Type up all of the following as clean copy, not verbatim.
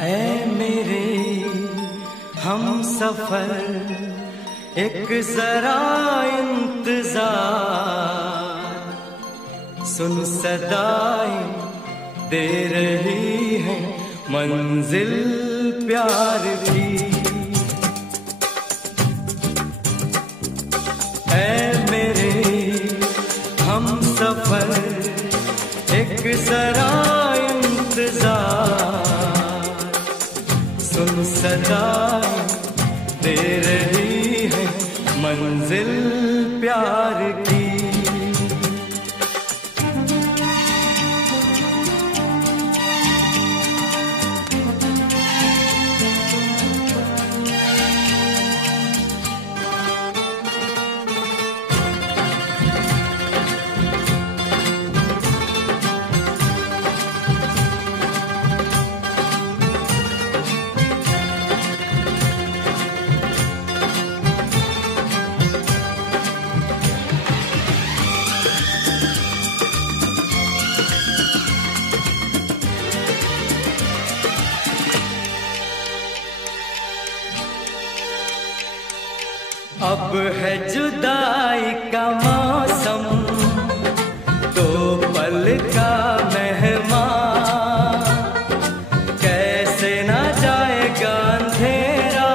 ऐ मेरे हम सफर एक जरा इंतजार, सुन सदाएं दे रही है मंजिल प्यार की। ऐ मेरे हम सफर एक जरा इंतजार, सुन सदाएं दे रही है मंजिल प्यार की। अब है जुदाई का मौसम, दो पल का मेहमान, कैसे ना जाएगा अंधेरा,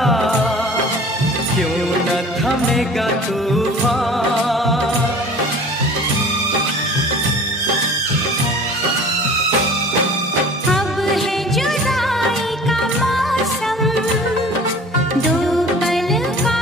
क्यों न थमेगा तूफान। अब है जुदाई का मौसम, दो पल का